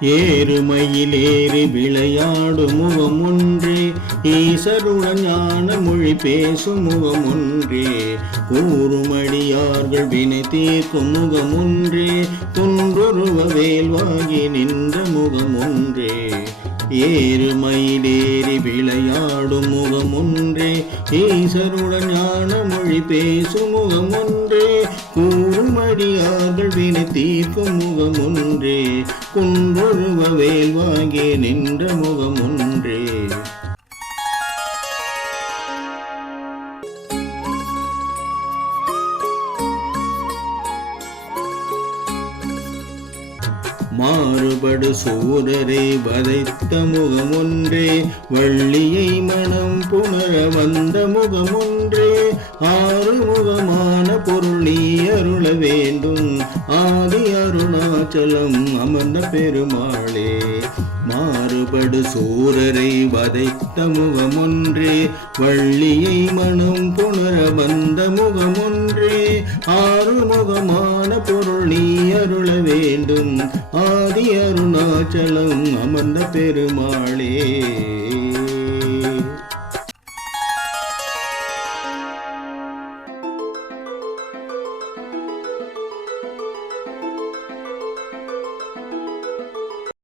ஏறுமையிலேறி விளையாடும் முகம் ஒன்றே ஈசருடன் ஞான மொழி பேசும் முகம் ஒன்றே கூறுமடியார்கள் வினை தீர்க்கும் முகம் ஒன்றே துன்றுருவ வேல்வாகி நின்ற முகம் ஒன்றே ஏறுமையிலே ஈசருடன் ஞான மொழி பேசும் முகம் ஒன்றே கூறும் அடியார்கள் வினை தீர்க்கும் முகம் ஒன்றே குன்றொழுவ வேல் வாங்கி நின்ற முகம் ஒன்றே மாறுபடு சூரரை வதைத்த முகமொன்றே வள்ளியை மனம் புணர வந்த முகமொன்றே. ஆறு முகமான பொருள் நீ அருள வேண்டும். ஆதி அருணாச்சலம் அமர்ந்த பெருமாளே. மாறுபடு சூரரை வதைத்த முகமொன்றே வள்ளியை மனம் ஆறுமுகமான பொருள் நீ அருள வேண்டும். ஆதி அருணாச்சலம் அமர்ந்த பெருமாளே.